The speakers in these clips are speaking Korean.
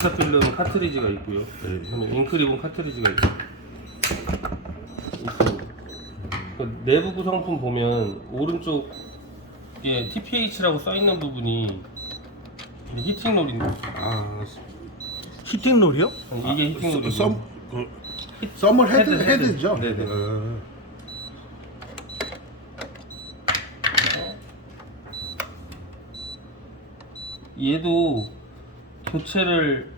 필름 카트리지가 있고요. 그다음에 잉크 리본 카트리지가 있고. 그 내부 구성품 보면 오른쪽에 TPH라고 써 있는 부분이 히팅 롤인데 아, 히팅롤이요? 이게 히팅 롤이고 썸을 헤드죠? 네네. 얘도 교체를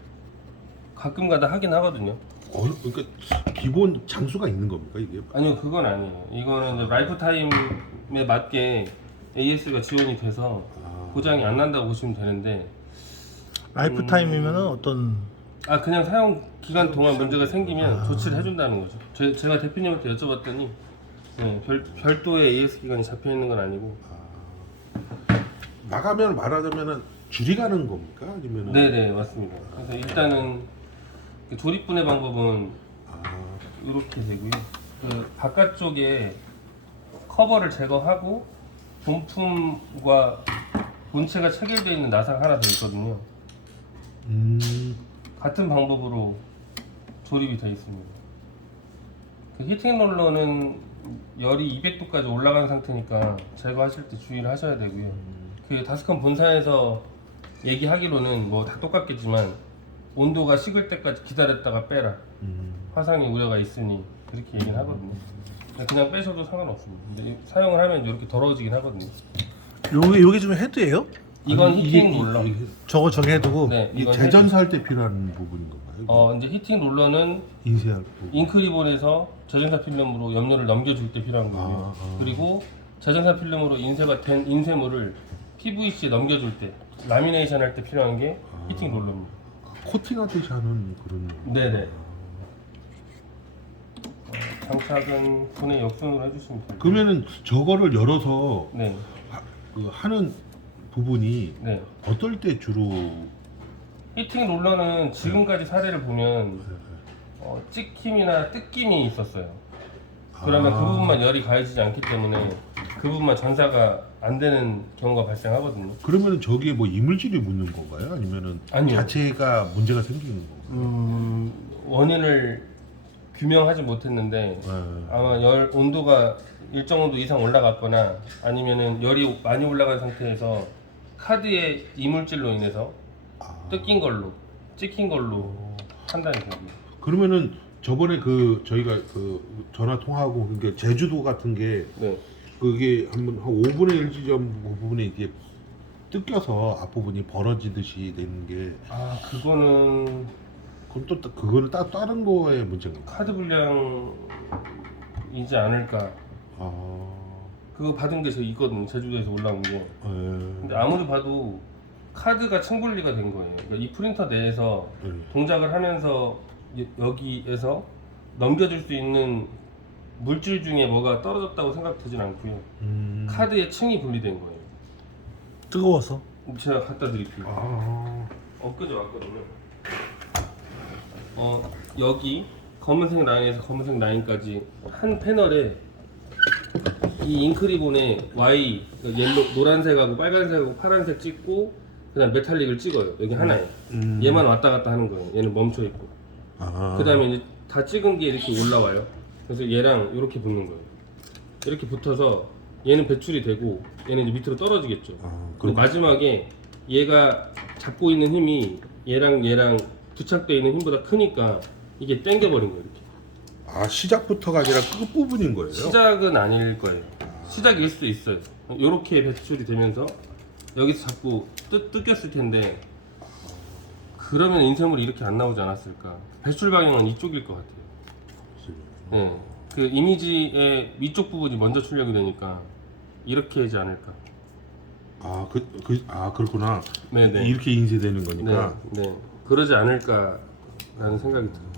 가끔가다 하긴 하거든요. 그러니까 기본 장수가 있는 겁니까 이게? 아니요, 그건 아니에요. 이거는 이제 라이프 타임에 맞게 AS가 지원이 돼서 고장이 안 난다고 보시면 되는데, 라이프 타임이면은 어떤 그냥 사용 기간 동안 문제가 생기면 조치를 해준다는 거죠. 제가 대표님한테 여쭤봤더니 네, 별도의 AS 기간이 잡혀 있는 건 아니고. 나가면 말하자면은 줄이 가는 겁니까? 아니면은? 네네, 맞습니다. 그래서 일단은 조립 분해 방법은 이렇게 되고요. 그 바깥쪽에 커버를 제거하고 본품과 본체가 체결되어 있는 나사가 하나 더 있거든요. 같은 방법으로 조립이 되어 있습니다. 그 히팅 롤러는 열이 200도까지 올라간 상태니까 제거하실 때 주의를 하셔야 되고요. 그 다스컴 본사에서 얘기하기로는 뭐 다 똑같겠지만 온도가 식을 때까지 기다렸다가 빼라. 화상의 우려가 있으니 그렇게 얘기는 하거든요. 그냥 빼셔도 상관없습니다. 근데 사용을 하면 이렇게 더러워지긴 하거든요. 요게 지금 헤드예요? 이건 아니, 히팅 롤러. 저게 헤드고. 네, 이 이건 재전사할 때 필요한 부분인 건가요? 이제 히팅 롤러는 인쇄할 때. 잉크 리본에서 재전사 필름으로 염료를 넘겨줄 때 필요한 거고요. 그리고 재전사 필름으로 인쇄가 된 인쇄물을 PVC에 넘겨줄 때, 라미네이션 할 때 필요한 게 히팅 롤러입니다. 코팅하듯이 하는 그런. 네네. 장착은 분해 역순으로 해주시면 됩니다. 그러면은 저거를 열어서 네, 그 하는 부분이 네. 어떨 때 주로? 히팅 롤러는 지금까지 사례를 보면 찍힘이나 뜯김이 있었어요. 그러면 그 부분만 열이 가해지지 않기 때문에 그 부분만 전사가 안 되는 경우가 발생하거든요. 그러면은 저기에 뭐 이물질이 묻는 건가요? 아니면은 아니요. 자체가 문제가 생기는 건가요? 원인을 규명하지 못했는데 네. 아마 열 온도가 일정 온도 이상 올라갔거나 아니면은 열이 많이 올라간 상태에서 카드의 이물질로 인해서 뜯긴 걸로, 찍힌 걸로 판단이 됩니다. 그러면은 저번에 그 저희가 그 전화 통화하고 그러니까 제주도 같은 게 네. 그게 한 5분의 1 지점 그 부분에 이게 뜯겨서 앞부분이 벌어지듯이 되는 게 그거는 그럼 또 그거는 다른 거에 문제인가요? 카드 불량이지 않을까. 그거 받은 게 저 있거든요. 제주도에서 올라온 게. 근데 아무리 봐도 카드가 층분리가 된 거예요. 그러니까 이 프린터 내에서 동작을 하면서 여기에서 넘겨줄 수 있는 물질 중에 뭐가 떨어졌다고 생각되진 않고요. 카드의 층이 분리된 거예요. 뜨거워서. 제가 갖다 드릴게요. 엊그제 왔거든요. 여기 검은색 라인에서 검은색 라인까지 한 패널에 이 잉크리본에 Y, 옐로, 노란색하고 빨간색하고 파란색 찍고 그다음 메탈릭을 찍어요. 여기 하나에. 얘만 왔다 갔다 하는 거예요. 얘는 멈춰 있고. 그다음에 이제 다 찍은 게 이렇게 올라와요. 그래서 얘랑 이렇게 붙는 거예요. 이렇게 붙어서 얘는 배출이 되고 얘는 이제 밑으로 떨어지겠죠. 근데 마지막에 얘가 잡고 있는 힘이 얘랑 부착되어 있는 힘보다 크니까 이게 당겨버린 거예요. 이렇게. 시작부터가 아니라 끝 부분인 거예요? 시작은 아닐 거예요. 시작일 수도 있어요. 이렇게 배출이 되면서 여기서 자꾸 뜯겼을 텐데 그러면 인쇄물이 이렇게 안 나오지 않았을까. 배출 방향은 이쪽일 것 같아요. 네. 그 이미지의 위쪽 부분이 먼저 출력이 되니까 이렇게 하지 않을까. 그렇구나. 네네. 이렇게 인쇄되는 거니까. 네. 그러지 않을까라는 생각이 들어요.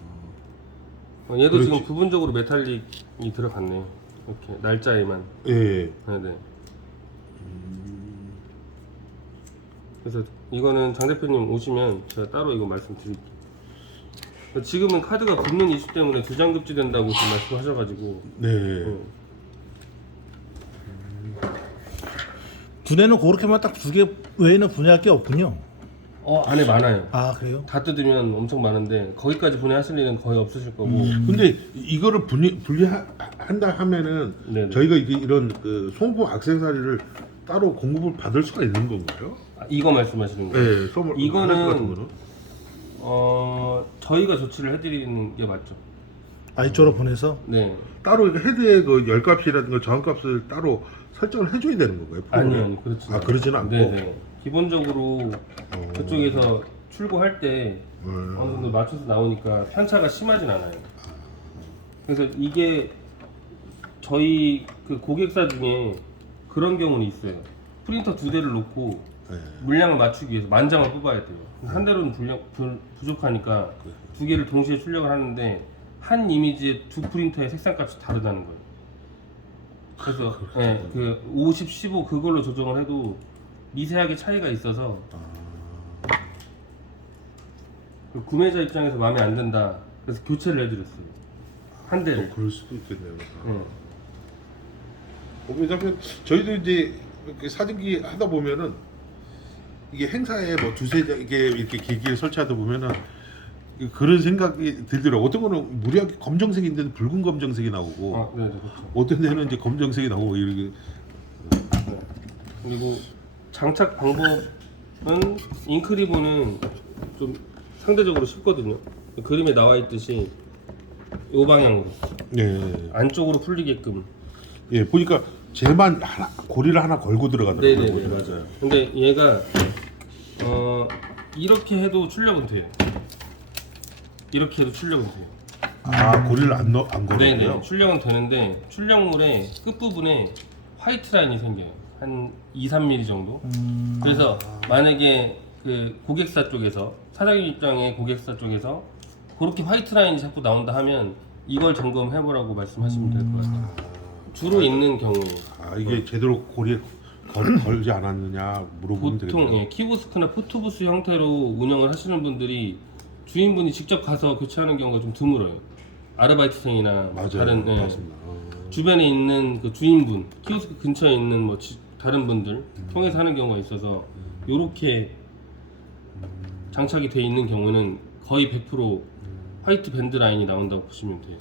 얘도 그렇지. 지금 부분적으로 메탈릭이 들어갔네요. 이렇게 날짜에만. 예. 네네. 그래서 이거는 장 대표님 오시면 제가 따로 이거 말씀드릴게요. 지금은 카드가 붙는 이슈 때문에 두장급지 된다고 지금 말씀하셔가지고. 네. 분해는 그렇게만 딱 두 개 외에는 분해할 게 없군요. 안에 많아요. 아 그래요? 다 뜯으면 엄청 많은데 거기까지 분해하실 일은 거의 없으실 거고. 근데 이거를 분리한다 하면은 네네. 저희가 이게 이런 그 소모품 액세서리를 따로 공급을 받을 수가 있는 건가요? 이거 말씀하시는 거예요? 네, 소모 이거는- 같은 거는. 저희가 조치를 해드리는 게 맞죠. 이쪽으로 보내서 네. 따로 이거 헤드의 그 열값이라든가 저항값을 따로 설정을 해줘야 되는 건가요? 프로그램에? 아니요, 그렇지. 그러지는 않고. 네네. 기본적으로 그쪽에서 출고할 때 어느 정도 맞춰서 나오니까 편차가 심하진 않아요. 그래서 이게 저희 그 고객사 중에 그런 경우는 있어요. 프린터 2대를 놓고 네. 물량을 맞추기 위해서 만장을 뽑아야 돼요. 한 대로는 부족하니까 2개를 동시에 출력을 하는데 한 이미지에 2 프린터의 색상값이 다르다는 거예요. 그래서 네, 그 50, 15 그걸로 조정을 해도 미세하게 차이가 있어서 그 구매자 입장에서 마음에 안 든다. 그래서 교체를 해드렸어요. 한 대를. 그럴 수도 있겠네요. 네. 왜냐면 저희도 이제 이렇게 사진기 하다 보면은 이게 행사에 뭐 두세 장 이렇게 기기를 설치하다 보면은 그런 생각이 들더라고. 어떤 거는 무리하게 검정색인데 붉은 검정색이 나오고, 네네 그렇죠. 어떤 데는 이제 검정색이 나오고 이렇게. 네. 그리고 장착 방법은 잉크리본은 좀 상대적으로 쉽거든요. 그림에 나와 있듯이 이 방향으로 예. 안쪽으로 풀리게끔. 예, 보니까 쟤만 하나 고리를 하나 걸고 들어가더라고요. 네네네 맞아요. 근데 얘가 이렇게 해도 출력은 돼요. 이렇게 해도 출력은 돼요. 고리를 안 걸고요. 네네 출력은 되는데 출력물의 끝부분에 화이트 라인이 생겨요. 한 2, 3mm 정도. 그래서 만약에 그 고객사 쪽에서 사장님 입장에 고객사 쪽에서 그렇게 화이트 라인이 자꾸 나온다 하면 이걸 점검해보라고 말씀하시면 될 것 같아요. 주로 있는 경우에 이게 제대로 고리에 걸지 않았느냐 물어보면 보통 되겠네요. 키오스크나 포토부스 형태로 운영을 하시는 분들이 주인분이 직접 가서 교체하는 경우가 좀 드물어요. 아르바이트생이나 맞아요. 다른 맞습니다. 주변에 있는 그 주인분, 키오스크 근처에 있는 뭐 다른 분들 통해서 하는 경우가 있어서 요렇게 장착이 돼 있는 경우는 거의 100% 화이트 밴드 라인이 나온다고 보시면 돼요.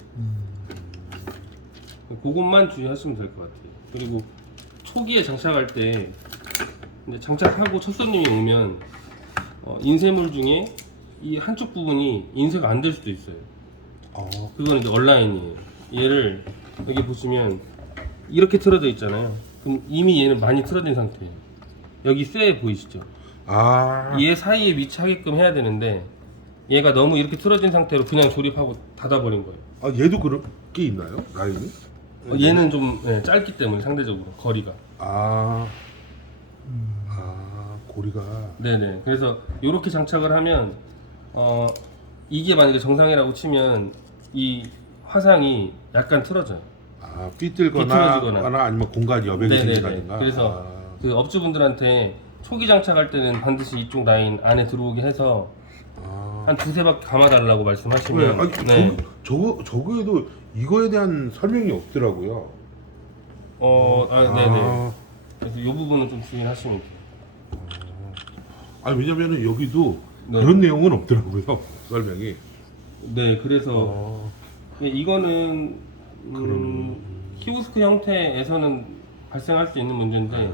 그것만 주의하시면 될 것 같아요. 그리고 초기에 장착할 때 이제 장착하고 첫 손님이 오면 인쇄물 중에 이 한쪽 부분이 인쇄가 안 될 수도 있어요. 그건 이제 온라인이에요. 얘를 여기 보시면 이렇게 틀어져 있잖아요. 그럼 이미 얘는 많이 틀어진 상태예요. 여기 쇠 보이시죠? 얘 사이에 위치하게끔 해야 되는데 얘가 너무 이렇게 틀어진 상태로 그냥 조립하고 닫아버린 거예요. 얘도 그런 게 있나요? 라인이? 얘는 좀 짧기 때문에 상대적으로 거리가. 고리가. 네네. 그래서 이렇게 장착을 하면 이게 만약에 정상이라고 치면 이 화상이 약간 틀어져요. 삐뚤거나 비틀어지거나. 아니면 공간 여백이 네네네. 생긴다든가. 그래서 그 업주분들한테 초기 장착할 때는 반드시 이쪽 라인 안에 들어오게 해서 한 두세 바퀴 감아달라고 말씀하시면. 네. 저거에도 이거에 대한 설명이 없더라고요. 네네. 그래서 이 부분은 좀 주의하시면 돼요. 왜냐면은 여기도 네. 그런 내용은 없더라고요. 설명이. 네, 그래서 이거는 키오스크 형태에서는 발생할 수 있는 문제인데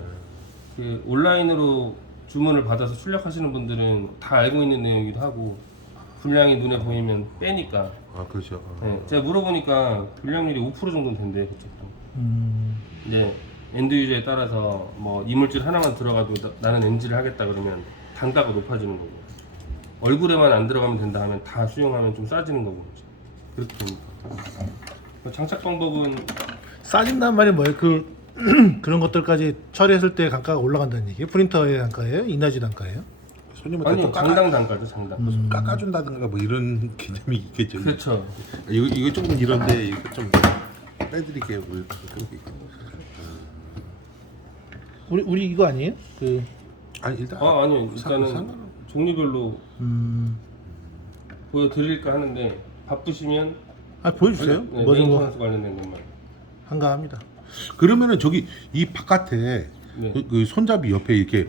그 온라인으로 주문을 받아서 출력하시는 분들은 다 알고 있는 내용이기도 하고 분량이 눈에 보이면 빼니까. 그렇죠. 네, 제가 물어보니까 분량률이 5% 정도는 된대요, 그쪽. 이제 엔드 유저에 따라서 뭐 이물질 하나만 들어가도 나는 NG를 하겠다 그러면 단가가 높아지는 거고 얼굴에만 안 들어가면 된다 하면 다 수용하면 좀 싸지는 거고 그렇게 됩니다. 장착 방법은 싸진단 말이 뭐예요? 그런 것들까지 처리했을 때 단가가 올라간다는 얘기예요? 프린터의 단가예요? 이나지 단가예요? 손님한테 아니요 또 장당 단가죠 장당. 깎아준다든가 뭐 이런 개념이 있겠죠. 그렇죠. 이거 조금 이런데 이거 좀 빼드릴게요. 우리 이거 아니에요? 일단 아니요 일단은 상관은- 종류별로 보여드릴까 하는데 바쁘시면 보여주세요. 네, 뭐 정도 메인터넌스 관련된 것만. 한가합니다. 그러면은 저기 이 바깥에 네. 그 손잡이 옆에 이렇게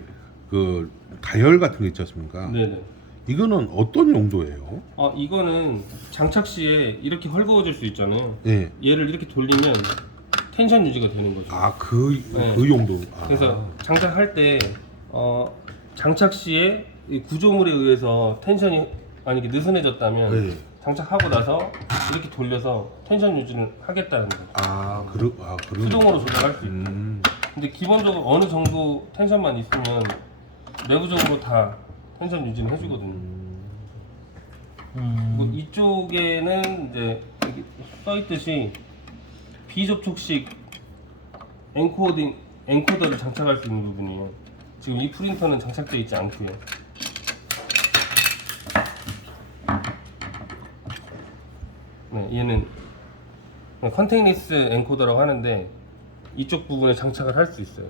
그 다이얼 같은 거 있지 않습니까? 네네. 이거는 어떤 용도예요? 이거는 장착 시에 이렇게 헐거워질 수 있잖아요. 예. 얘를 이렇게 돌리면 텐션 유지가 되는 거죠. 그 네. 용도. 그래서 장착할 때 장착 시에 이 구조물에 의해서 텐션이 만약에 느슨해졌다면 네. 장착하고 나서 이렇게 돌려서 텐션 유지를 하겠다는 거죠. 그런. 수동으로 조절할 수 있고. 근데 기본적으로 어느 정도 텐션만 있으면 내부적으로 다 텐션 유지는 해주거든요. 뭐 이쪽에는 이제 여기 써있듯이 비접촉식 엔코더를 장착할 수 있는 부분이에요. 지금 이 프린터는 장착되어 있지 않고요. 네, 얘는 컨테이너리스 엔코더라고 하는데 이쪽 부분에 장착을 할 수 있어요.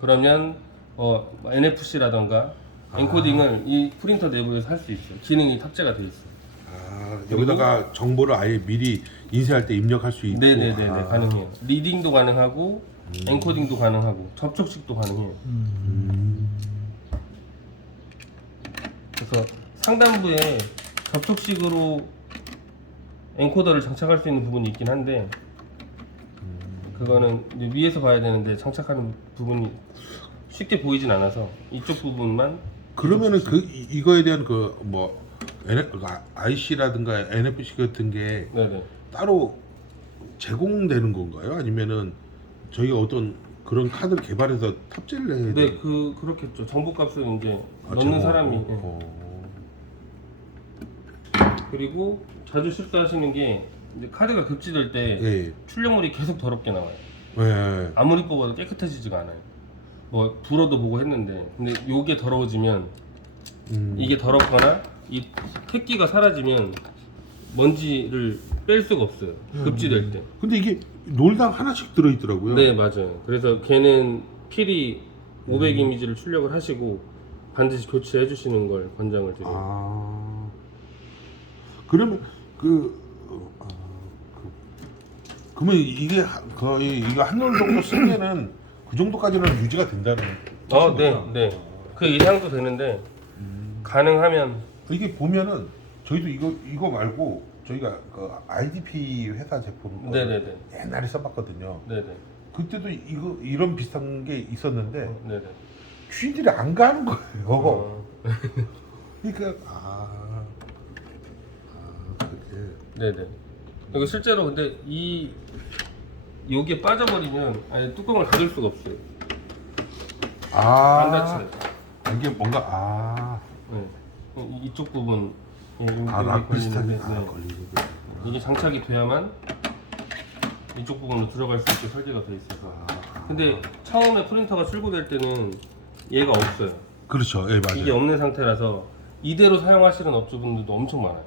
그러면 NFC라던가 엔코딩을 이 프린터 내부에서 할 수 있어요. 기능이 탑재가 돼 있어요. 여기다가 정보를 아예 미리 인쇄할 때 입력할 수 있고. 네네네 가능해요. 리딩도 가능하고 엔코딩도 가능하고 접촉식도 가능해요. 그래서 상단부에 접촉식으로 엔코더를 장착할 수 있는 부분이 있긴 한데 그거는 이제 위에서 봐야 되는데 장착하는 부분이 쉽게 보이진 않아서 이쪽 부분만. 그러면은 이거에 대한 IC라든가 NFC 같은 게 네네. 따로 제공되는 건가요? 아니면은 저희가 어떤 그런 카드를 개발해서 탑재를 해야 돼요? 네, 그렇겠죠. 정보값을 이제 넣는 제공. 사람이. 그리고 자주 실수하시는 게 이제 카드가 급지될 때 예. 출력물이 계속 더럽게 나와요. 예. 아무리 뽑아도 깨끗해지지가 않아요. 뭐 불어도 보고 했는데 근데 요게 더러워지면 이게 더럽거나 이 택기가 사라지면 먼지를 뺄 수가 없어요. 급지될 때. 근데 이게 롤당 하나씩 들어있더라고요. 네, 맞아요. 그래서 걔는 필히 500 이미지를 출력을 하시고 반드시 교체해 주시는 걸 권장을 드려요. 그러면 그러면 이게 거의 이거 한 롤 정도 쓰면은 그 정도까지는 유지가 된다는. 네. 그 이상도 되는데 가능하면. 이게 보면은 저희도 이거 말고 저희가 그 IDP 회사 제품 네네네. 옛날에 써봤거든요. 네네. 그때도 이런 비슷한 게 있었는데 네네. 취들이 안 가는 거예요. 그러니까 그렇게. 네네. 이거 실제로 근데 여기에 빠져버리면 아예 뚜껑을 닫을 수가 없어요. 안 닫혀요. 이게 뭔가 네. 이쪽 부분 락 비슷하게 네. 걸리는 이게 장착이 돼야만 이쪽 부분으로 들어갈 수 있게 설계가 돼 있어서. 근데 처음에 프린터가 출고될 때는 얘가 없어요. 그렇죠. 예, 맞아요. 이게 없는 상태라서 이대로 사용하시는 업주분들도 엄청 많아요.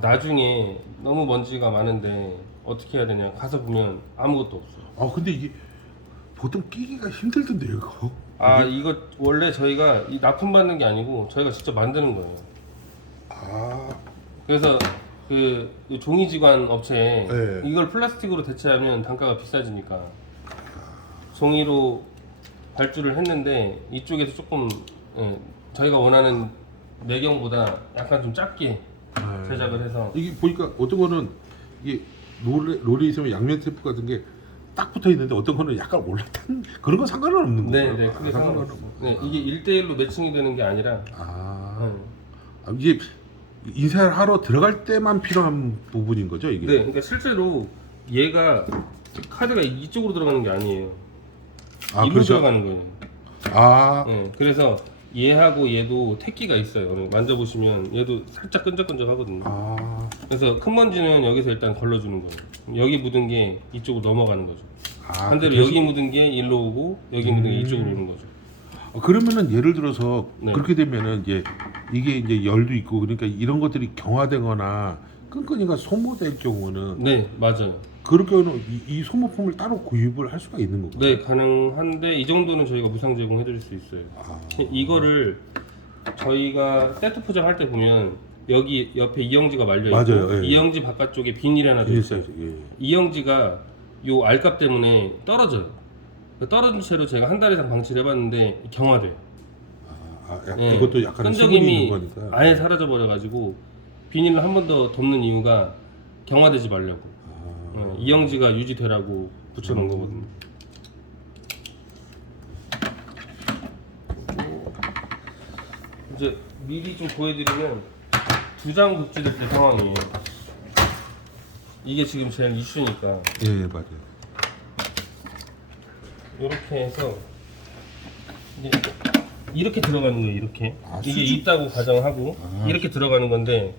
나중에 너무 먼지가 많은데 어떻게 해야 되냐 가서 보면 아무것도 없어요. 근데 이게 보통 끼기가 힘들던데요, 이거. 이거 원래 저희가 이 납품받는 게 아니고 저희가 직접 만드는 거예요. 그래서 그 종이지관 업체에 네. 이걸 플라스틱으로 대체하면 단가가 비싸지니까 종이로 발주를 했는데 이쪽에서 조금 저희가 원하는 내경보다 약간 좀 작게 제작을 해서. 이게 보니까 어떤 거는 이게 롤에 있으면 양면 테이프 같은 게 딱 붙어 있는데 어떤 거는 약간 올라탄 그런 건 상관은 없는 거예요. 네, 그게 상관없어요. 네, 이게 1대1로 매칭이 되는 게 아니라. 이게 인쇄하러 들어갈 때만 필요한 부분인 거죠, 이게? 네, 그러니까 실제로 얘가 카드가 이쪽으로 들어가는 게 아니에요. 일로 그렇죠. 들어가는 거예요. 네, 그래서 얘하고 얘도 택기가 있어요. 만져보시면 얘도 살짝 끈적끈적하거든요. 그래서 큰 먼지는 여기서 일단 걸러주는 거예요. 여기 묻은 게 이쪽으로 넘어가는 거죠. 반대로 여기 묻은 게 일로 오고 여기 묻은 게 이쪽으로 오는 거죠. 그러면은 예를 들어서 네. 그렇게 되면은 이게 이제 열도 있고 그러니까 이런 것들이 경화되거나 끈끈이가 소모될 경우는 네, 맞아요. 그럴 경우는 이 소모품을 따로 구입을 할 수가 있는 거고. 네, 가능한데 이 정도는 저희가 무상 제공해 드릴 수 있어요. 이거를 저희가 세트 포장할 때 보면 여기 옆에 이영지가 말려 있고 맞아요, 예. 이영지 바깥쪽에 비닐이 하나 더 있어요. 예. 이영지가 요 알값 때문에 떨어져요. 떨어진 채로 제가 한 달 이상 방치를 해봤는데 경화돼요. 예, 이것도 약간 수분이 끈적임이 있는 거니까. 아예 사라져 버려가지고 비닐을 한 번 더 덮는 이유가 경화되지 말려고. 예, 이영지가 유지되라고 붙여놓은 거거든요. 이제 미리 좀 보여드리면 두 장 급제될 때 상황이에요. 이게 지금 제일 이슈니까 예, 맞아요. 이렇게 해서 이제 이렇게 들어가는 거예요. 이렇게 이게 수직? 있다고 가정하고 이렇게 들어가는 건데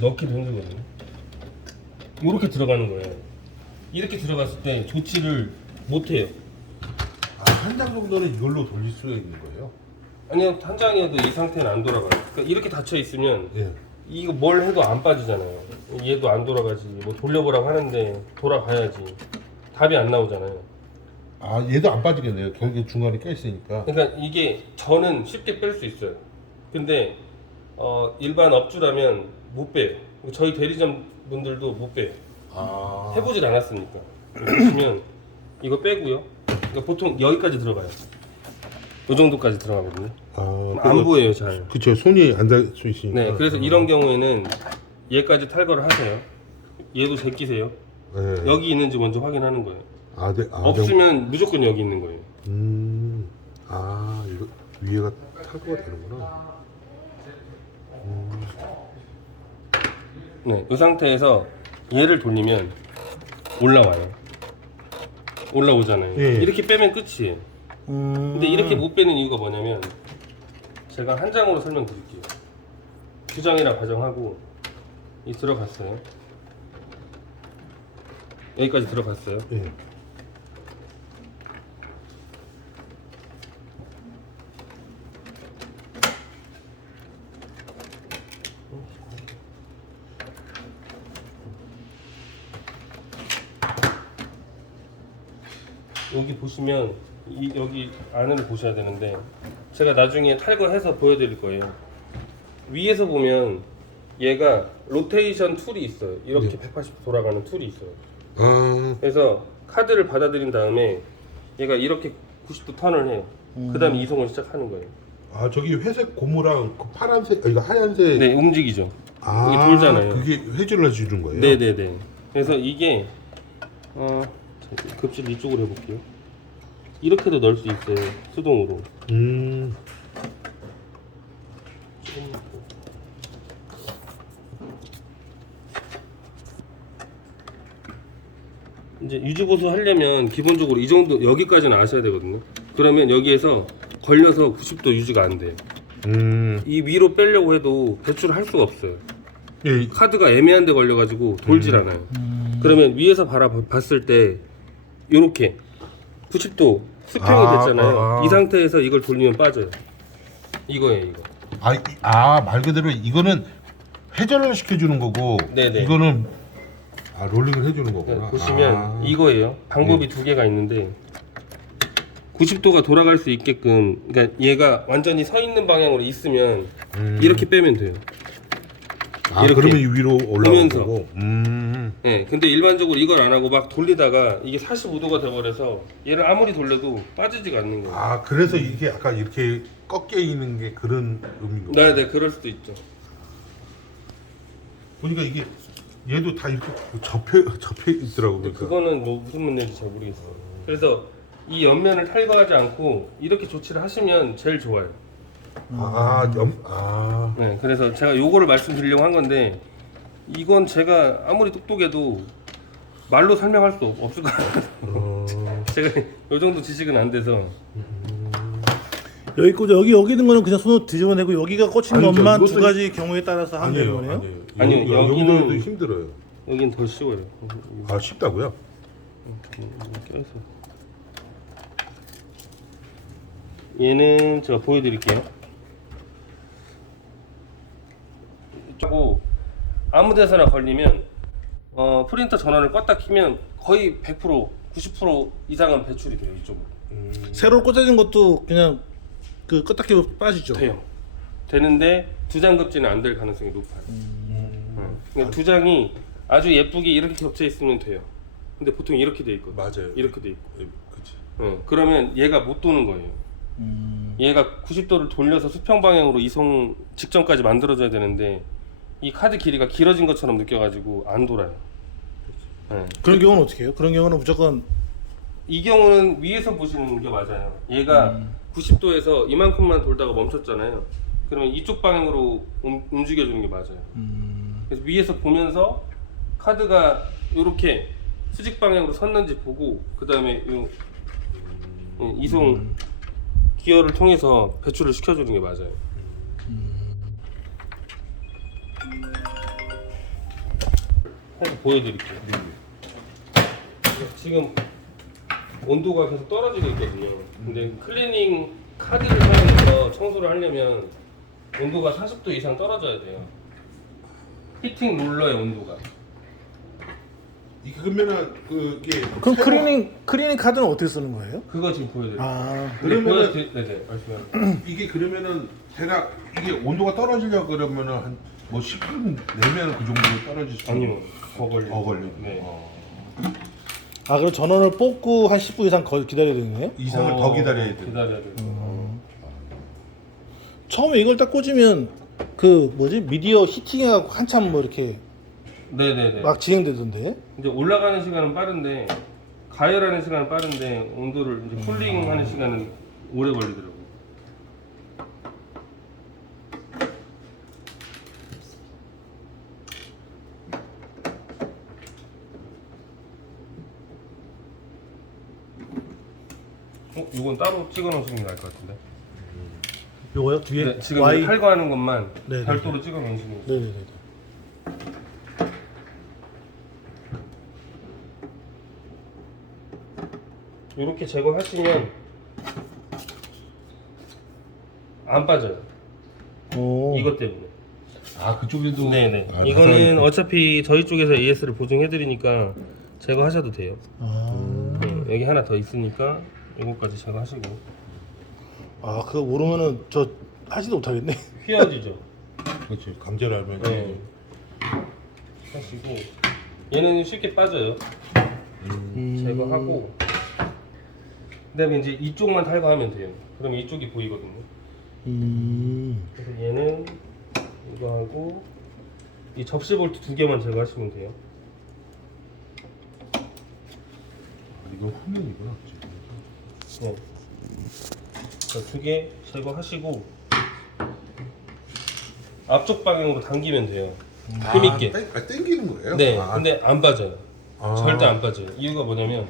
넣기도 힘들거든요. 이렇게 들어가는 거예요. 이렇게 들어갔을 때 조치를 못 해요. 한 장 정도는 이걸로 돌릴 수 있는 거예요? 아니요, 한 장이어도 이 상태는 안 돌아가요. 그러니까 이렇게 닫혀 있으면 예. 이거 뭘 해도 안 빠지잖아요. 얘도 안 돌아가지. 뭐 돌려보라고 하는데 돌아가야지. 답이 안 나오잖아요. 얘도 안 빠지겠네요. 결국에 중간에 껴 있으니까. 그러니까 이게 저는 쉽게 뺄 수 있어요. 근데 일반 업주라면 못 빼요. 저희 대리점 분들도 못 빼요. 해보질 않았으니까. 보시면 이거 빼고요. 그러니까 보통 여기까지 들어가요. 이 정도까지 들어가거든요. 안 보여요, 잘. 그쵸, 손이 안 닿을 수 있으니까. 네, 그래서 이런 경우에는 얘까지 탈거를 하세요. 얘도 제끼세요. 네. 여기 있는지 먼저 확인하는 거예요. 네. 없으면 무조건 여기 있는 거예요. 이거 위에가 탈거가 되는구나. 네, 이 상태에서 얘를 돌리면 올라와요. 올라오잖아요. 예. 이렇게 빼면 끝이에요. 근데 이렇게 못 빼는 이유가 뭐냐면 제가 한 장으로 설명드릴게요. 두 장이라 가정하고 이 들어갔어요. 여기까지 들어갔어요. 예. 여기 보시면 여기 안을 보셔야 되는데 제가 나중에 탈거해서 보여드릴 거예요. 위에서 보면 얘가 로테이션 툴이 있어요. 이렇게 네. 180도 돌아가는 툴이 있어요. 아, 그래서 카드를 받아들인 다음에 얘가 이렇게 90도 턴을 해요. 그 다음에 이송을 시작하는 거예요. 저기 회색 고무랑 그 파란색, 이거 하얀색. 네, 움직이죠. 여기 돌잖아요. 그게 회전을 해주는 거예요? 네네네. 그래서 이게 급질 이쪽으로 해볼게요. 이렇게도 넣을 수 있어요. 수동으로. 이제 유지보수 하려면 기본적으로 이 정도 여기까지는 아셔야 되거든요. 그러면 여기에서 걸려서 90도 유지가 안 돼요. 이 위로 빼려고 해도 배출을 할 수가 없어요. 예. 카드가 애매한 데 걸려가지고 돌질 않아요. 그러면 위에서 봤을 때 요렇게 90도 스프링이 됐잖아요. 이 상태에서 이걸 돌리면 빠져요. 이거예요, 이거. 말 그대로 이거는 회전을 시켜주는 거고, 네네. 이거는 롤링을 해주는 네, 거구나. 보시면 이거예요. 방법이 두 개가 있는데 90도가 돌아갈 수 있게끔, 그러니까 얘가 완전히 서 있는 방향으로 있으면 이렇게 빼면 돼요. 이렇게. 그러면 이 위로 올라오는 보면서. 거고. 네, 근데 일반적으로 이걸 안 하고 막 돌리다가 이게 45도가 돼버려서 얘를 아무리 돌려도 빠지지가 않는 거예요. 그래서 이게 아까 이렇게 꺾여 있는 게 그런 의미인 거예요. 네, 그럴 수도 있죠. 보니까 이게 얘도 다 이렇게 접혀 있더라고. 근데 그러니까. 그거는 뭐 무슨 문제인지 잘 모르겠어요. 그래서 이 옆면을 탈거하지 않고 이렇게 조치를 하시면 제일 좋아요. 네, 그래서 제가 요거를 말씀드리려고 한 건데 이건 제가 아무리 똑똑해도 말로 설명할 수 없을 것 같아요. 제가 요 정도 지식은 안 돼서. 여기 꽂아 여기 있는 거는 그냥 손으로 뒤집어내고 여기가 꽂힌 아니죠, 것만 이것도- 두 가지 경우에 따라서 하면 되는 거네요. 아니요, 여기도 여기는- 힘들어요. 여긴 더 쉬워요. 쉽다고요? 껴서. 얘는 제가 보여드릴게요. 하고 아무 데서나 걸리면 프린터 전원을 껐다 키면 거의 100% 90% 이상은 배출이 돼요. 이쪽으로. 새로 꽂아진 것도 그냥 그 껐다 켜고 빠지죠. 돼요. 되는데 두 장 급지는 안 될 가능성이 높아요. 그러니까 두 장이 아주 예쁘게 이렇게 겹쳐 있으면 돼요. 근데 보통 이렇게 돼 있거든요. 맞아요. 이렇게 돼 있고. 그치. 그러면 얘가 못 도는 거예요. 얘가 90도를 돌려서 수평 방향으로 이송 직전까지 만들어줘야 되는데 이 카드 길이가 길어진 것처럼 느껴가지고 안 돌아요. 네. 그런 경우는 어떻게 해요? 그런 경우는 무조건 이 경우는 위에서 보시는 게 맞아요. 얘가 90도에서 이만큼만 돌다가 멈췄잖아요. 그러면 이쪽 방향으로 움직여주는 게 맞아요. 그래서 위에서 보면서 카드가 이렇게 수직 방향으로 섰는지 보고 그 다음에 이송 기어를 통해서 배출을 시켜주는 게 맞아요. 한번 보여드릴게요. 지금 온도가 계속 떨어지고 있거든요. 근데 클리닝 카드를 사용해서 청소를 하려면 온도가 40도 이상 떨어져야 돼요. 히팅 롤러의 온도가. 이게 그러면은 그게 그럼 클리닝 카드는 어떻게 쓰는 거예요? 그거 지금 보여드릴게요. 아 그러면은 네네 말씀하세요. 이게 그러면은 대략 이게 온도가 떨어지려 그러면은 한 뭐 10분 내면 그 정도로 떨어질 수 아니요 더 걸려요. 더 걸려. 네. 아 그럼 전원을 뽑고 한 10분 이상 기다려야 되네요? 이상을 더 기다려야 돼. 기다려야 돼요. 처음에 이걸 딱 꽂으면 그 뭐지 미디어 히팅해갖고 한참 뭐 이렇게 네네네. 막 진행되던데. 이제 올라가는 시간은 빠른데 가열하는 시간은 빠른데 온도를 이제 쿨링하는 시간은 오래 걸리더라고요. 이건 따로 찍어 놓으시는 게 나을 것 같은데. 요거요? 뒤에 네, 지금 Y. 탈거하는 것만 네, 별도로 찍어 놓으시는 게. 네네네. 이렇게 제거하시면 안 빠져요. 오. 이것 때문에. 아 그쪽에도 네네. 아, 이거는 어차피 저희 쪽에서 AS를 보증해드리니까 제거하셔도 돼요. 아. 네, 여기 하나 더 있으니까 이거까지 제거하시고. 아 그거 모르면은 저 하지도 못하겠네. 휘어지죠. 그렇지 감절하면 네. 하시고 얘는 쉽게 빠져요. 제거하고 그다음에 이제 이쪽만 탈거하면 돼요. 그럼 이쪽이 보이거든요. 그래서 얘는 이거 하고 이 접시 볼트 2개만 제거하시면 돼요. 이거 후면이구나. 네. 2개 제거하시고 앞쪽 방향으로 당기면 돼요. 힘있게. 땡기는 거예요? 네. 아, 근데 안 빠져요. 아. 절대 안 빠져요. 이유가 뭐냐면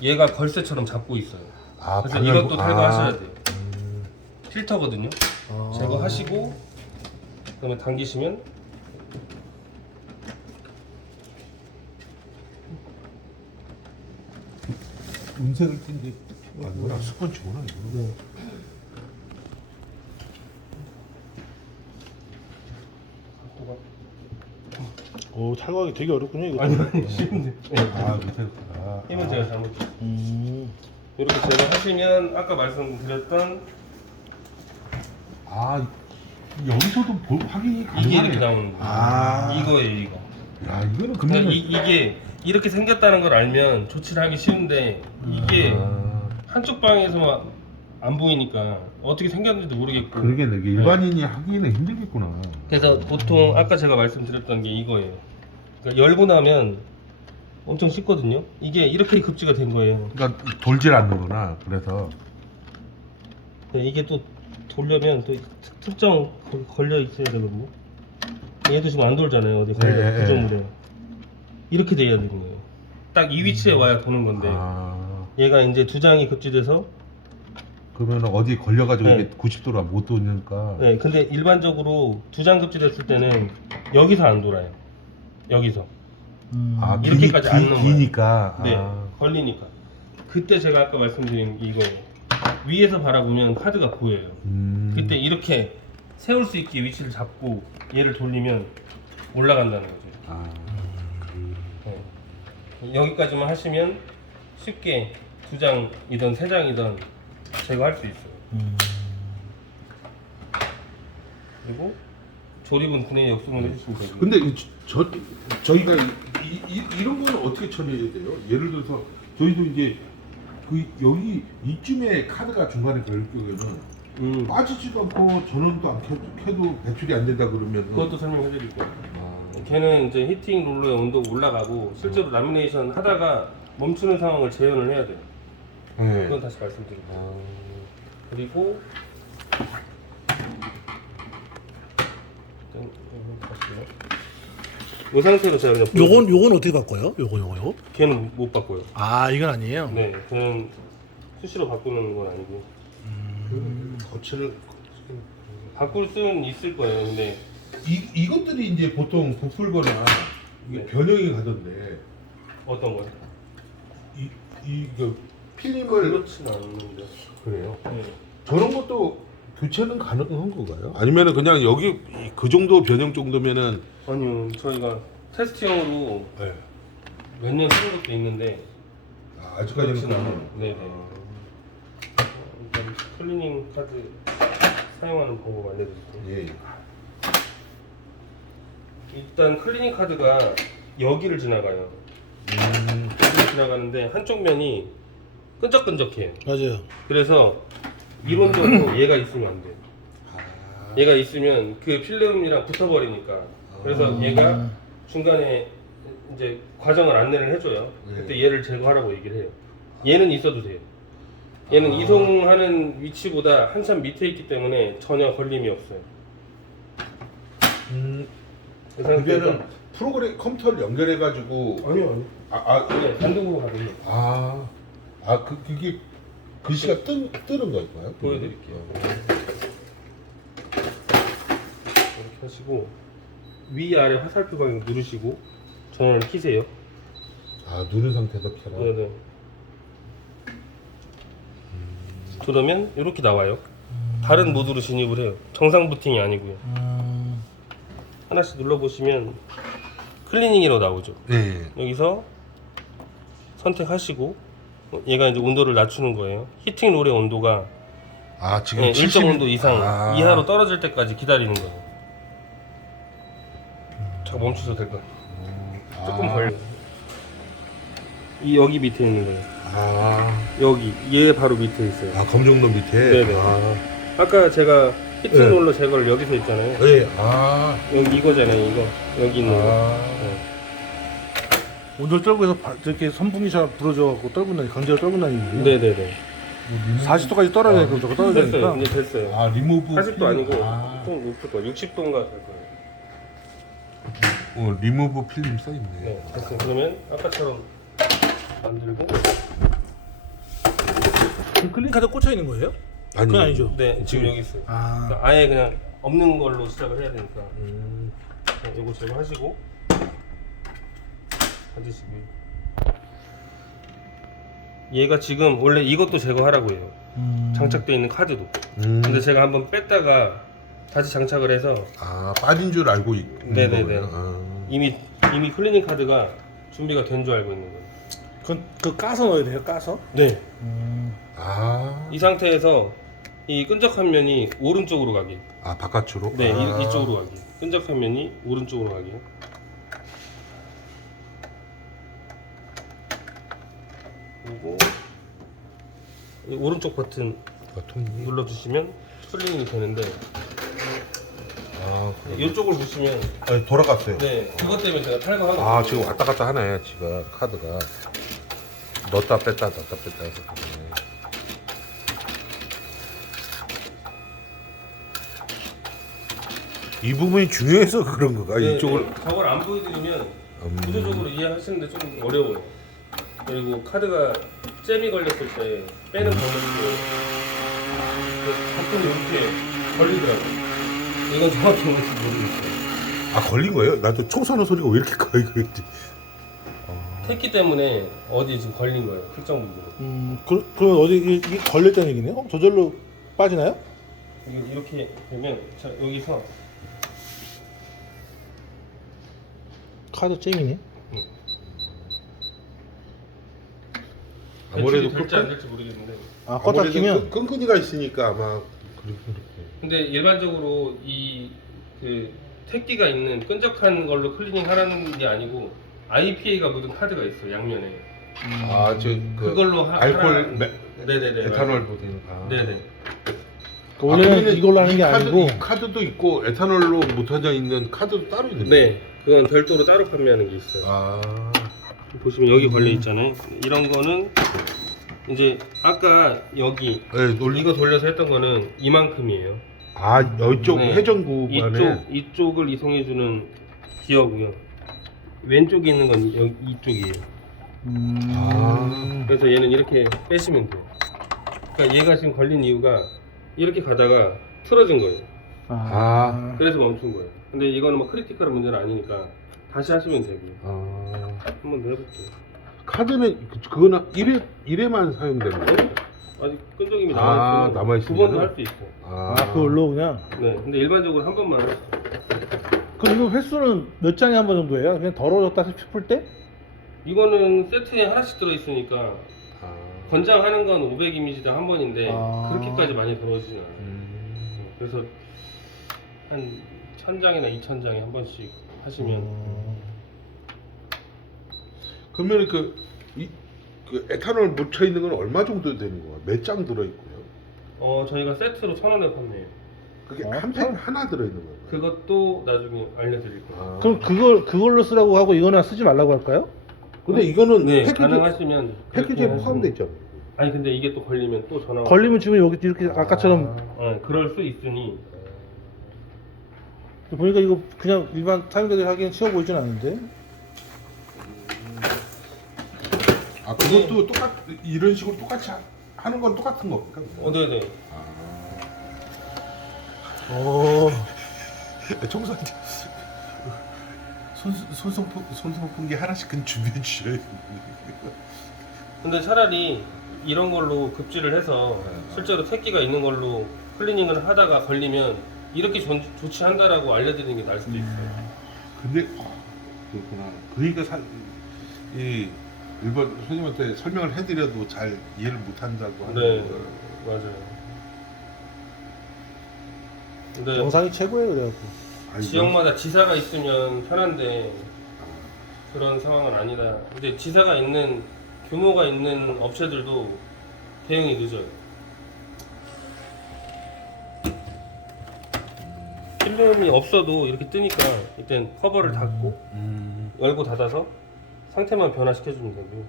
얘가 걸쇠처럼 잡고 있어요. 아, 그래서 방향- 이것도 탈거하셔야 아. 돼요. 필터거든요. 제거하시고 그다음에 당기시면 음색을 띈게 아니구나 스펀지구나 이거. 오 탈거하기 되게 어렵군요 이거. 아니 쉬운데. 아 밑에구나. 힘은 제가 잘못했어요. 음. 이렇게 제거하시면 아까 말씀드렸던 아 여기서도 확인이 가능하네. 이게 이렇게 나오는 거예요. 아. 이거예요, 이거. 야 이거는 그러니까 그러면 이게 이렇게 생겼다는 걸 알면 조치를 하기 쉬운데 이게 한쪽 방에서만 안 보이니까 어떻게 생겼는지도 모르겠고. 그러겠네. 이게 일반인이 하기는 힘들겠구나. 그래서 보통 아까 제가 말씀드렸던 게 이거예요. 그러니까 열고 나면 엄청 씻거든요. 이게 이렇게 급지가 된 거예요. 그러니까 돌질 않는구나. 그래서 근데 이게 또 돌려면 또 특정 거기 걸려 있어야 되거든요. 얘도 지금 안 돌잖아요. 어디 걸려 네. 구조물에. 이렇게 돼야 되는 거예요. 딱 이 위치에 와야 도는 건데 아 얘가 이제 두 장이 급지돼서 그러면 어디 걸려가지고 네. 이게 90도로 못 도니까. 네, 근데 일반적으로 두 장 급지됐을 때는 여기서 안 돌아요. 여기서. 아 이렇게까지 안 넘어요. 기니까. 네, 아. 걸리니까. 그때 제가 아까 말씀드린 이거예요. 위에서 바라보면 카드가 보여요. 그때 이렇게 세울 수 있게 위치를 잡고 얘를 돌리면 올라간다는 거죠. 아. 네. 여기까지만 하시면 쉽게 두 장이든 세 장이든 제거할 수 있어요. 그리고 조립은 군의 역수문 해주시면 되고요. 근데 저희가 이런 거는 어떻게 처리해야 돼요? 예를 들어서 저희도 이제 그 여기 이쯤에 카드가 중간에 걸릴 경우에는 빠지지도 않고 전원도 안 켜도 배출이 안 된다 그러면 그것도 설명해드릴게요. 걔는 이제 히팅 롤러의 온도가 올라가고 실제로 라미네이션 하다가 멈추는 상황을 재현을 해야 돼요. 네. 그건 다시 말씀드릴게요. 그리고 이 상태로 제가 그냥 요건 어떻게 바꿔요? 요거. 걔는 못 바꿔요. 아 이건 아니에요. 네, 걔는 수시로 바꾸는 건 아니고 거치를 바꿀 수는 있을 거예요. 근데 이것들이 이제 보통 부풀거나 이게 네. 변형이 가던데 어떤 거요? 이그 필름을 그렇진 않는데. 그래요. 네. 저런 것도 교체는 가능한 건가요? 아니면은 그냥 여기 그 정도 변형 정도면은 아니요, 저희가 테스트용으로 네. 몇 년 쓴 것도 있는데 아직까지는 그렇진 않아요. 그렇구나. 네네. 일단 클리닝 카드 사용하는 방법 알려드릴게요. 예. 일단 클리닝 카드가 여기를 지나가요. 여기를 지나가는데 한쪽 면이 끈적끈적해요. 맞아요. 그래서 이론적으로 얘가 있으면 안 돼요. 아. 얘가 있으면 그 필름이랑 붙어버리니까. 그래서 얘가 중간에 이제 과정을 안내를 해줘요. 그때 얘를 제거하라고 얘기를 해요. 얘는 있어도 돼요. 얘는 이송하는 위치보다 한참 밑에 있기 때문에 전혀 걸림이 없어요. 그 그러면은 프로그램 컴퓨터를 연결해 가지고 아니요. 그냥 단독으로 가면 돼요. 그게 글씨가 뜨는 걸까요? 보여드릴게요. 이렇게 하시고 위아래 화살표 방향 누르시고 전원을 켜세요. 누른 상태에서 켜라. 네네. 그러면 이렇게 나와요. 다른 모드로 진입을 해요. 정상 부팅이 아니고요. 하나씩 눌러보시면 클리닝이라고 나오죠. 네. 여기서 선택하시고 얘가 이제 온도를 낮추는 거예요. 히팅 롤의 온도가 지금 일정 70 온도 이상 이하로 떨어질 때까지 기다리는 거예요. 잠깐 멈추셔도 될 것 같아요. 조금 벌려. 이 여기 밑에 있는 거예요. 여기 얘 바로 밑에 있어요. 검정도 밑에. 네네. 아까 제가 히팅 네. 롤러 제거를 여기서 했잖아요. 네. 여기 이거잖아요. 이거 여기 있는 거. 온돌 떨고 해서 이렇게 선풍기처럼 불어줘갖고 떨고 나니 강제로 떨고 다니는 네네네. 40도까지 떨어져야 그 저거 됐어요. 떨어지니까. 이제 됐어요. 리무브 40도 아니고 필름. 좀 높을 거예요. 60도인가 될 거예요. 리무브 필름 써 있네. 네, 됐어요. 그러면 아까처럼 만들고. 클린 카드 꽂혀 있는 거예요? 그건 아니죠. 네, 지금 여기 있어요. 아, 그러니까 아예 그냥 없는 걸로 시작을 해야 되니까. 이거 제거하시고 받으시고요. 얘가 지금 원래 이것도 제거하라고 해요. 장착되어 있는 카드도. 근데 제가 한번 뺐다가 다시 장착을 해서 빠진 줄 알고 있는 네네네. 거구나. 이미 클리닝 카드가 준비가 된 줄 알고 있는 거예요. 그 까서 넣어야 돼요? 까서? 네. 아, 이 상태에서 이 끈적한 면이 오른쪽으로 가게. 바깥으로? 네, 이쪽으로 가게. 끈적한 면이 오른쪽으로 가게. 그리고 이 오른쪽 버튼 버튼이. 눌러주시면 클리닝이 되는데 그래. 이쪽을 보시면 돌아갔어요. 네, 그것 때문에 제가 탈거한 거예요. 지금 왔다 갔다 하네, 지금 카드가. 넣었다 뺐다 해서 그러네. 이 부분이 중요해서 그런 거가 네, 이쪽을. 네. 저걸 안 보여드리면 구조적으로 이해하시는데 좀 어려워요. 그리고 카드가 잼이 걸렸을 때 빼는 방법이 가끔 이렇게 걸리더라고요. 이건 정확히 뭔지 모르겠어요. 걸린 거예요? 나도 청소하는 소리가 왜 이렇게 커 이거. 택기 때문에 어디 지금 걸린 거예요. 특정 부분에. 그럼 어디 이게 걸렸다는 얘기네요? 저절로 빠지나요? 이렇게 되면 자 여기서 카드 잼이네. 아무래도 될지 안 될지 모르겠는데. 껐다 키면 끈끈이가 있으니까 아마 그렇게. 근데 일반적으로 이 그 택기가 있는 끈적한 걸로 클리닝 하라는 게 아니고 IPA가 묻은 카드가 있어요. 양면에. 그걸로 알코올 네네네. 에탄올 보드는. 네네. 원래는 그러면은 이걸로 하는 이 게 카드, 아니고 이 카드도 있고 에탄올로 못하져 있는 카드도 따로 있는 거예요? 네, 그건 별도로 따로 판매하는 게 있어요. 아. 보시면 여기 걸려 있잖아요. 이런 거는 이제 아까 여기 네, 이거 돌려서 했던 거는 이만큼이에요. 아, 이쪽 네. 회전구간에 이쪽을 이송해주는 기어고요. 왼쪽에 있는 건 여기 이쪽이에요. 아. 그래서 얘는 이렇게 빼시면 돼요. 그러니까 얘가 지금 걸린 이유가 이렇게 가다가 틀어진 거예요. 아. 그래서 멈춘 거예요. 근데 이거는 뭐 크리티컬한 문제는 아니니까 다시 하시면 되고요. 아. 한번 더 해볼게요. 카드는 그거는 1회만 사용되는 거예요? 아직 끈적임이 아, 남아있어요. 남아있으면은? 두 번도 할 수 있어요. 아, 그걸로 그냥. 네, 근데 일반적으로 한 번만 하죠. 그럼 이거 횟수는 몇 장에 한 번 정도예요? 그냥 덜어졌다 싶을 때? 이거는 세트에 하나씩 들어있으니까 아. 권장하는 건 500 이미지당 한 번인데 아. 그렇게까지 많이 들어오지는 않아요. 음. 그래서 한 1000장이나 2000장에 한 번씩 하시면 그러면 그 에탄올 묻혀 있는 건 얼마 정도 되는 거야? 몇 장 들어 있고요? 저희가 세트로 1000원에 판매해요. 그게 아, 한 팩 하나 들어 있는 거예요? 그것도 나중에 알려드릴 거예요. 아. 그럼 그걸로 쓰라고 하고 이거는 쓰지 말라고 할까요? 근데 이거는 네, 패키지 가능하시면 패키지에 그렇게 포함돼 하시고. 있잖아요. 아니 근데 이게 또 걸리면 또 전화 걸리면 지금 여기 이렇게 아까처럼 그럴 수 있으니 보니까 이거 그냥 일반 사용자들이 하기엔 쉬워 보이진 않은데. 아, 그것도 이런 식으로 똑같이 하는 건 똑같은 겁니까? 네네. 청소한 손소풍기 하나씩은 준비해 주셔야 돼요. 근데 차라리 이런 걸로 급지를 해서 실제로 새끼가 있는 걸로 클리닝을 하다가 걸리면 이렇게 조치한다라고 알려드리는 게 나을 수도 있어요. 근데 그렇구나. 그러니까 이 일본 손님한테 설명을 해드려도 잘 이해를 못한다고 하는 네, 걸. 맞아요. 근데 영상이 최고예요, 그래갖고. 아니, 지역마다 지사가 있으면 편한데 그런 상황은 아니다. 근데 지사가 있는 규모가 있는 업체들도 대응이 늦어요. 필름이 없어도 이렇게 뜨니까 일단 커버를 닫고 열고 닫아서 상태만 변화시켜주면 되고요.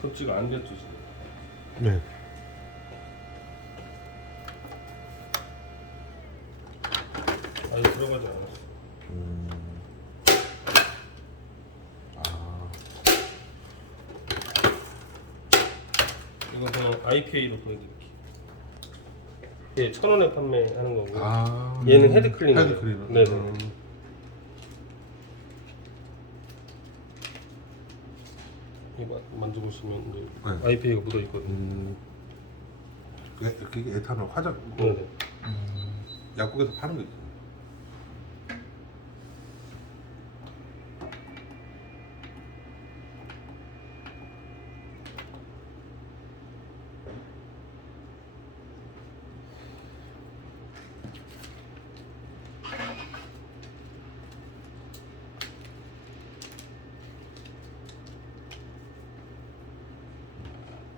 급지가 안 됐죠 지금. 네. 아직 들어가지 않았어. 이건 그냥 IPA로 보여드릴게요. 예, 1000원에 판매하는 거고. 아. 얘는 헤드 클리너. 헤드 클리너. 네네. 이거 만져보시면 이제 네. IPA가 묻어 있거든요. 그게 에탄올 화장 네네. 약국에서 파는 거 있잖아요.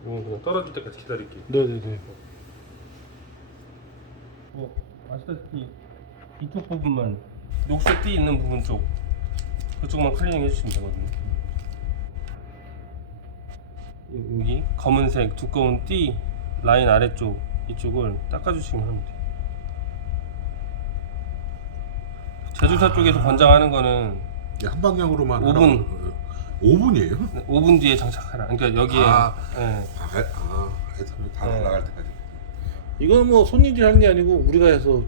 이건 그냥 떨어질 때까지 기다릴게요. 네네네. 아시다시피 이쪽 부분만 녹색 띠 있는 부분 쪽 그쪽만 클리닝 해주시면 되거든요. 여기 검은색 두꺼운 띠 라인 아래쪽 이쪽을 닦아주시면 하면 돼요. 제조사 쪽에서 권장하는 거는 한 방향으로만 5분. 5분이에요? 5분 뒤에 장착하라. 그러니까 여기에 아. 예. 에탄올 다 네. 날아갈 때까지. 이건 뭐 손님들이 하는 게 아니고 우리가 해서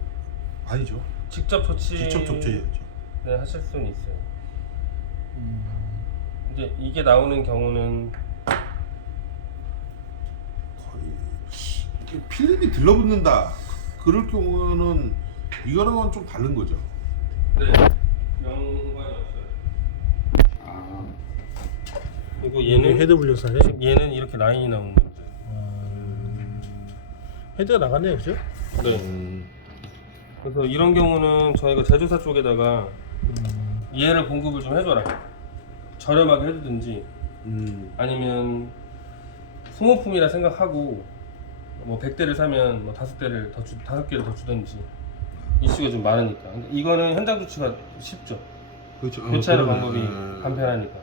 아니죠. 직접 조치 직접 족제해야죠. 네, 하실 수는 있어요. 이제 이게 나오는 경우는 거의 이게 필름이 들러붙는다. 그럴 경우는 이거랑은 좀 다른 거죠. 네, 연관이 없어요. 아, 그리고 얘는 얘는 헤드 불렸어요. 얘는 이렇게 라인이 나오는 거죠. 헤드가 나갔네요, 그죠? 네. 그래서 이런 경우는 저희가 제조사 쪽에다가 얘를 공급을 좀 해줘라. 저렴하게 해주든지 아니면 소모품이라 생각하고 뭐 100대를 사면 뭐 5개를 더 주든지 이슈가 좀 많으니까. 근데 이거는 현장 조치가 쉽죠. 그렇죠. 교체하는 그러면, 방법이 간편하니까.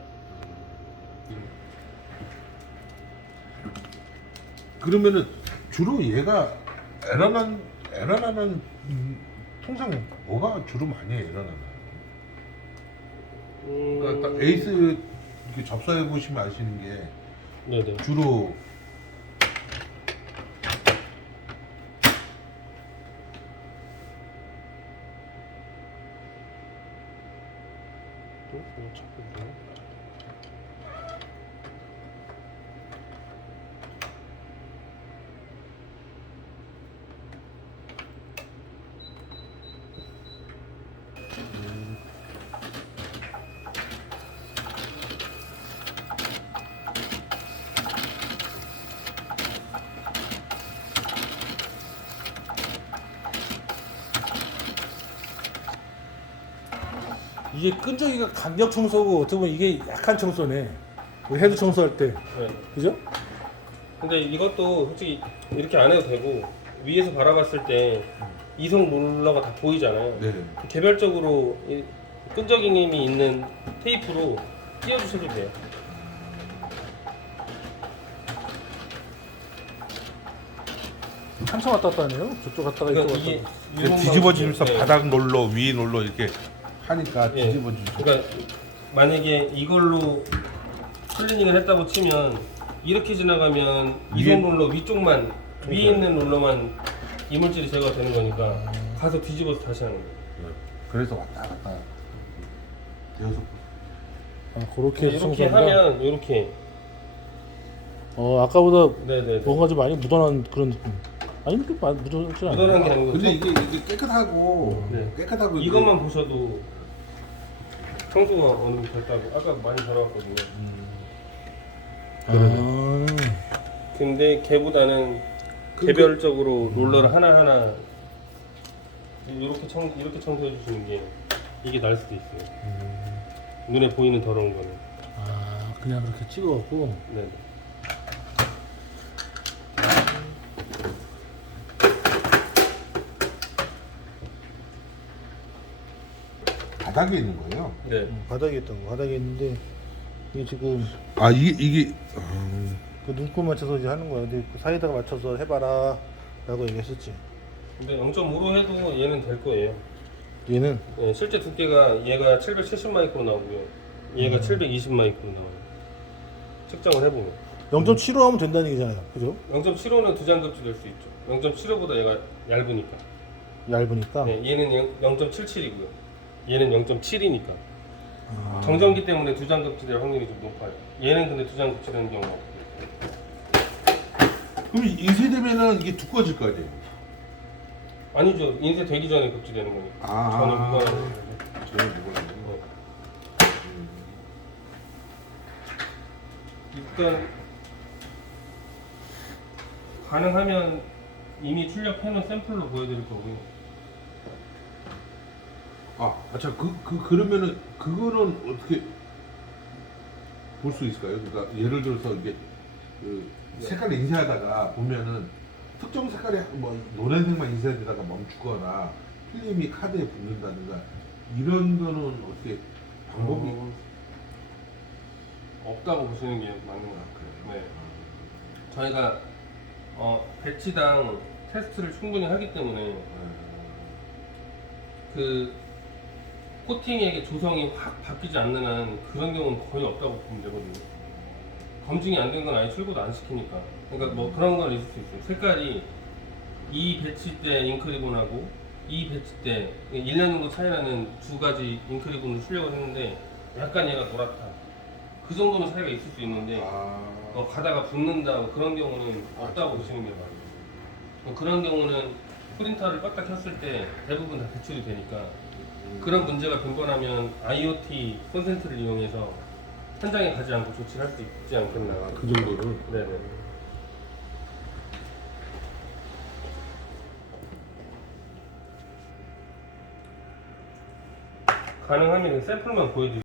그러면은 주로 얘가 에러나는 통상 뭐가 주로 많이 에러나나요? 그러니까 딱 에이스 이렇게 접사해 보시면 아시는 게 네네. 주로 이게 끈적이가 강력 청소고 어떻게 보면 이게 약한 청소네. 우리 헤드 청소할 때, 네. 그죠? 근데 이것도 솔직히 이렇게 안 해도 되고 위에서 바라봤을 때 이성 롤러가 다 보이잖아요. 네. 개별적으로 이 끈적임이 있는 테이프로 띄워주셔도 돼요. 한참 왔다 갔다 하네요. 저쪽 갔다가 이쪽 그러니까 갔다가. 이게 그 뒤집어지면서 네. 바닥 롤러, 위 롤러 이렇게 하니까 예. 뒤집어지죠. 그러니까 만약에 이걸로 클리닝을 했다고 치면 이렇게 지나가면 이게- 이성 롤러 위쪽만 위에 있는 롤러만 이물질이 제거가 되는 거니까 가서 뒤집어서 다시 하는 거예요. 그래서 왔다 갔다 여섯 아, 그렇게 해서 이렇게 청소한다. 하면 이렇게 아까보다 네네 뭔가 좀 많이 묻어난 그런 느낌. 아니, 그렇게 많이 묻어나지 않아. 묻어난 게 아니고 근데 이게 네. 깨끗하고 그 깨끗하고 이것만 보셔도 청소가 어느 정도 됐다고 아까 많이 들어갔거든요. 근데 걔보다는 개별적으로 롤러를 하나하나 이렇게 청소해 주시는 게 이게 나을 수도 있어요. 눈에 보이는 더러운 거는. 아, 그냥 그렇게 찍어갖고. 네. 바닥에 있는 거예요. 네. 바닥에 있다고. 바닥에 있는데 이게 지금 아 이게 그 눈곱 맞춰서 이제 하는 거야. 근데 그 사이다가 맞춰서 해봐라 라고 얘기했었지. 근데 0.5로 해도 얘는 될 거예요. 얘는 네, 실제 두께가 얘가 770 마이크로 나오고요. 얘가 720 마이크로 나와요. 측정을 해보면. 0.75 하면 된다는 얘기잖아요. 그죠? 0.75는 두 장급지 될 수 있죠. 0.75보다 얘가 얇으니까. 얇으니까. 네, 얘는 0.77이고요. 얘는 0.7이니까. 정전기 때문에 두 장급지 될 확률이 좀 높아요. 얘는 근데 두 장급지 되는 경우가 없고요. 그럼 인쇄 되면은 이게 두꺼워질 거 아니에요? 아니죠. 인쇄 되기 전에 급지되는 거니까. 저는 무관하는 저는 무관하는 거. 일단 가능하면 이미 출력해놓은 샘플로 보여드릴 거고요. 자, 그러면은 그거는 어떻게 볼 수 있을까요? 그러니까 예를 들어서 이게 그 색깔 인쇄하다가 보면은 특정 색깔이 뭐 노란색만 인쇄되다가 멈추거나 필름이 카드에 붙는다든가 이런 거는 어떻게 방법이 없다고 보시는 게 맞는 것 같아요. 네. 저희가 배치당 테스트를 충분히 하기 때문에 그 코팅의 조성이 확 바뀌지 않는 한 그런 경우는 거의 없다고 보면 되거든요. 검증이 안 된 건 아예 출고도 안 시키니까. 그러니까 뭐 그런 건 있을 수 있어요. 색깔이 이 배치 때 잉크리본하고 이 배치 때 1년 정도 차이 나는 두 가지 잉크리본을 출력을 했는데 약간 얘가 노랗다. 그 정도는 차이가 있을 수 있는데 가다가 붓는다 뭐 그런 경우는 없다고 보시는 게 맞아요. 그런 경우는 프린터를 껐다 켰을 때 대부분 다 배출이 되니까 그런 문제가 빈번하면 IoT 콘센트를 이용해서 현장에 가지 않고 조치를 할 수 있지 않겠나. 그 정도를. 네네. 가능하면 샘플만 보여주세요.